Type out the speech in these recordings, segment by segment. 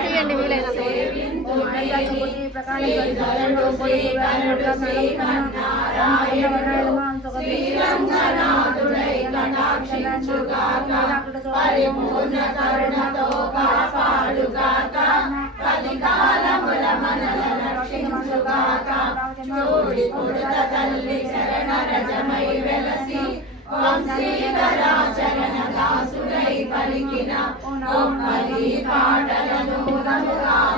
తీయండి వీలైతే పరిపూర్ణ కరుణతో కాపాడుగాక కలికాలముల మనలను రక్షించుగాక చూడి పుడత తల్లి చరణ రజమై వెలసి వంశీధరాచరణ దాసుడై పలికిన గొప్పది పాటలను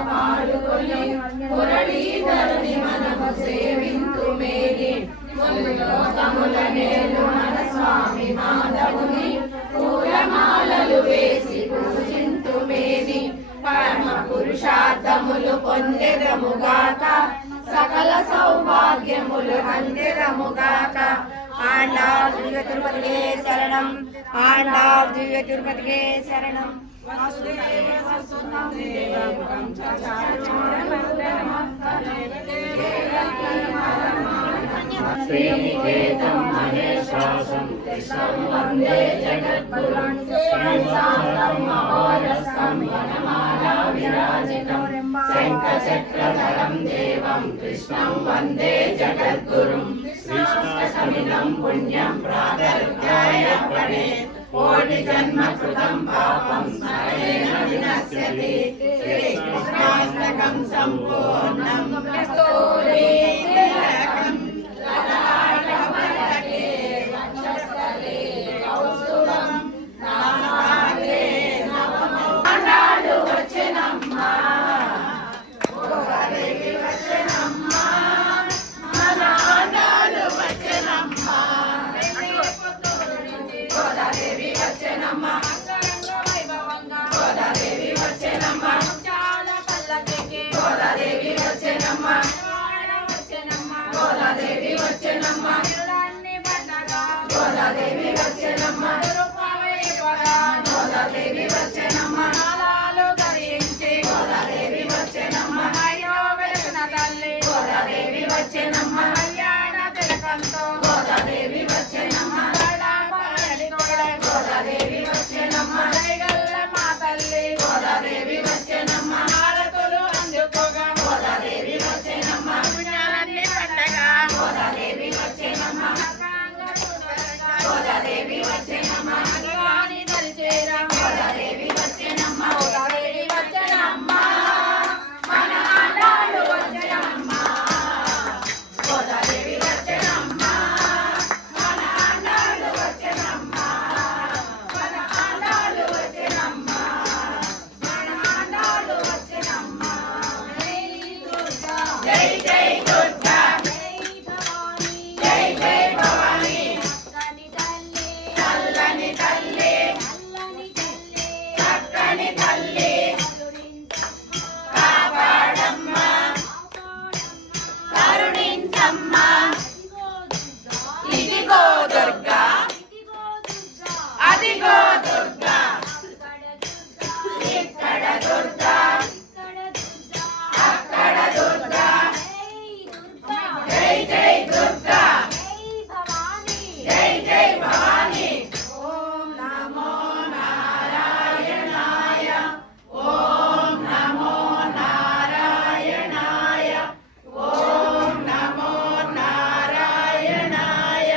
పాడుకొని మురళీధరుని మనము సేవింతు మేలి ముల్లోకముల నేలు మన స్వామి మాధవుని పూలమాలలు వేసి పూజింతు మేలి పరమ పురుషార్థములు పొందెదముగాక సకల సౌభాగ్యములు అందెదముగాక ఆండాళ్ దివ్య తిరుపతికే శరణం ఆండాళ్ దివ్య తిరుపతికే శరణం శ్రీనికేతం మహేశ్వాసం కృష్ణం వందే జగద్గురుం శ్రీశాంతం మహోరస్తం వనమాలా విరాజితం శంఖచక్రధరం దేవం కృష్ణం వందే జగద్గురుం శ్రీకృష్ణమిదం పుణ్యం ప్రాతరుద్ధాయ ప్రణే కోటి జన్మ కృతం పాపం స్మరేణ వినశ్యతి శ్రీకృష్ణాష్టకం సంపూర్ణం స్తోత్రేతిలకం లలాటమలకే వక్షస్థలే కౌస్తుభం నాసాగ్రే నవమౌళాలు వచ్చెనమ్మా గోదాదేవి వచ్చెనమ్మా మనాడాలు వచ్చెనమ్మా గోదాదేవి వచ్చెనమ్మా గోదాదేవి వచ్చెనమ్మా చాలా పల్లకికి గోదాదేవి వచ్చెనమ్మా గోదాదేవి వచ్చెనమ్మా గోదాదేవి వచ్చెనమ్మా గోదాదేవి వచ్చెనమ్మా నాలాలు ధరించి గోదాదేవి వచ్చెనమ్మా తల్లి గోదాదేవి వచ్చెనమ్మా కళ్యాణ తిలకంతో గోదాదేవి వచ్చెనమ్మా గోదాదేవి వచ్చెనమ్మా దయగల్ల మా తల్లి గోదాదేవి వచ్చెనమ్మా హారతులు అందుకోగా గోదాదేవి వచ్చెనమ్మా జ్ఞానాన్ని పండగ గోదాదేవి వచ్చెనమ్మా గోదాదేవి వచ్చెనమ్మా భగవాని దరిచేరా గోదాదేవి వచ్చెనమ్మా గోదాదేవి వచ్చెనమ్మా మన ఆండాళ్ళు వచ్చెనమ్మా గోదాదేవి వచ్చెనమ్మా మన ఆండాళ్ళు వచ్చెనమ్మా మన ఆండాళ్ళు వచ్చెనమ్మా మన ఆండాళ్ళు వచ్చెనమ్మా జై జై దుర్గా జై జై భవాని చల్లని తల్లి చక్కని తల్లి కాపాడమ్మా కరుణించమ్మా ఇదిగో దుర్గా అదిగో దుర్గా ఇక్కడ దుర్గా అక్కడ దుర్గా జై జై దుర్గా జై జై భవాని ఓం నమో నారాయణాయ ఓం నమో నారాయణాయ ఓం నమో నారాయణాయ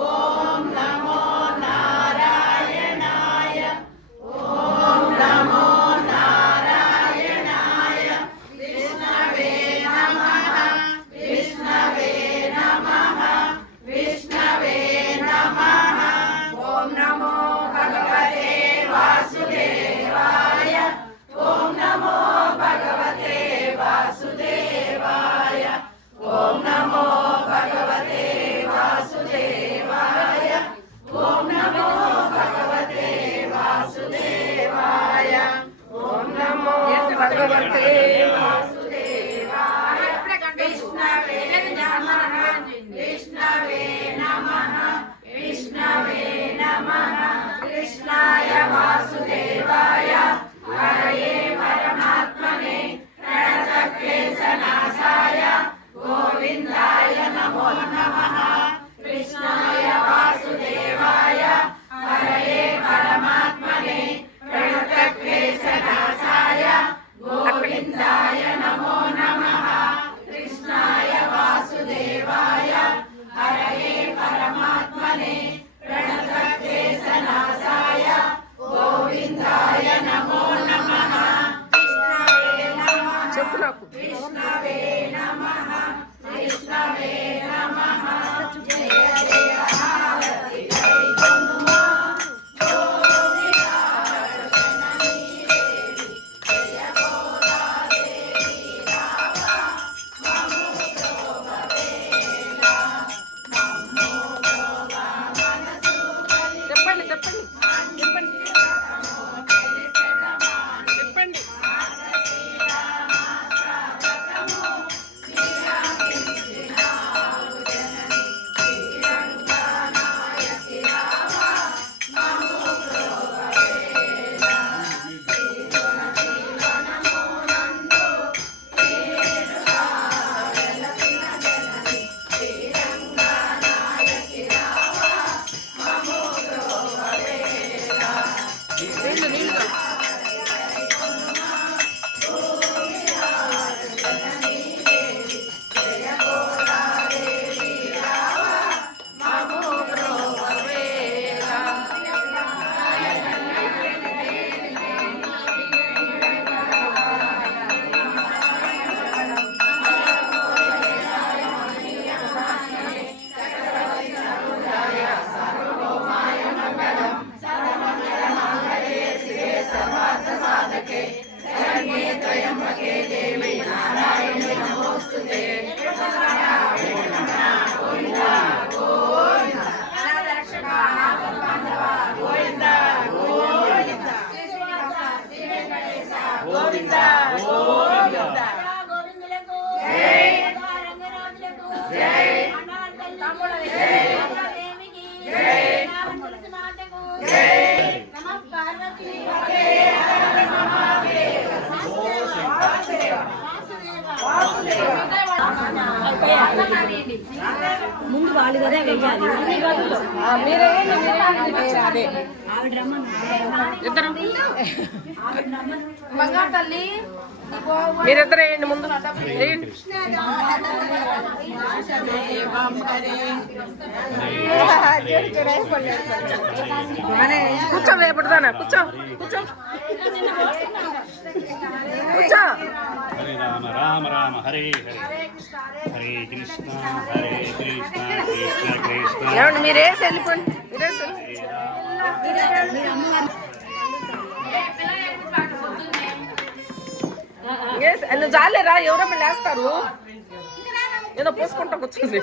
ఓం నమో నారాయణాయ ఓం నమో నారాయణాయ విష్ణవే నమః విష్ణవే నమః విష్ణవే నమః ఓం నమో భగవతే వాసుదేవాయ ఓం నమో భగవతే వాసుదేవాయ ఓం నమో భగవతే వాసుదేవాయ ఓం నమో భగవతే వాసుదేవాయ ఓం నమో భగవతే వాసుదేవాయ విష్ణవే నమః విష్ణవే నమః విష్ణవే నమః కృష్ణాయ వాసుదేవాయ హరయే పరమాత్మనే ప్రణతక్లేశనాశాయ గోవిందాయ నమో నమః కృష్ణాయ వాసుదేవాయ హరయే పరమాత్మనే ప్రణతక్లేశనాశాయ వాళ్ళు కదా వెయ్యాలి మీరిద్దరు వేయండి ముందు వేయండి. కూర్చో వేపడదానా కూర్చో కూర్చో కూర్చో. హరే రామ రామ రామ హరే హరే హరే కృష్ణ హరే కృష్ణ కృష్ణ కృష్ణ ఏమండి మీరు వేసి వెళ్ళిపోండి మీరేసి నువ్వు జాలేరా ఎవరమ్మా లేస్తారు ఏదో పోసుకుంటా కూర్చుంది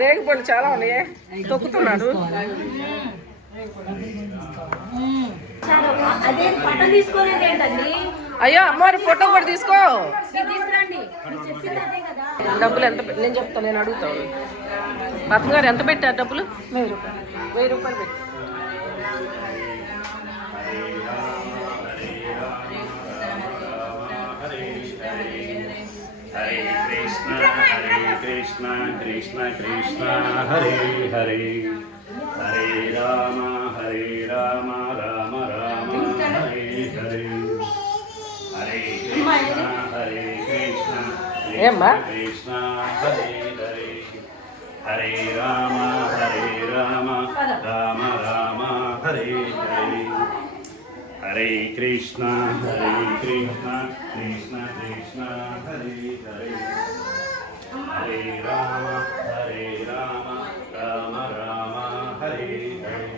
రేగిపండు చాలా ఉన్నాయి తొక్కుతున్నాడు. అదే పట్టం తీసుకోలేదు ఏంటండి అయ్యో అమ్మవారి ఫోటో కూడా తీసుకో. తీసుకురండి చెప్పింది అదే కదా. డబ్బులు ఎంత నేను చెప్తాను నేను అడుగుతాను. పద్మ గారు ఎంత పెట్టారు డబ్బులు? 1000 రూపాయలు. 1000 రూపాయలు పెట్టి హరే కృష్ణ కృష్ణ కృష్ణ హరే హరే హరే రామ రామ రామ హరే హరే హరే కృష్ణ ఏమ్మా? కృష్ణ హరే హరే హరే రామ రామ రామ రామ హరే హరే హరే కృష్ణ కృష్ణ కృష్ణ హరే హరే హరే రామ రామ రామ హరే హరే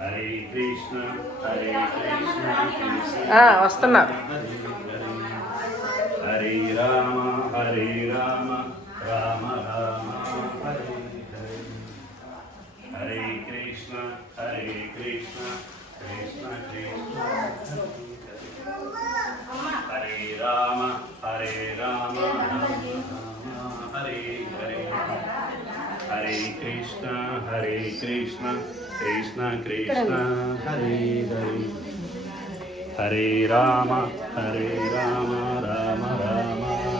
హరే కృష్ణ కృష్ణ వస్తున్నా. హరే రామ రామ రామ హరే హరే హరే కృష్ణ కృష్ణ కృష్ణ కృష్ణ హరే రామ రామ హరే హరే హరే కృష్ణ కృష్ణ కృష్ణ కృష్ణ హరే హరే హరే రామ రామ రామ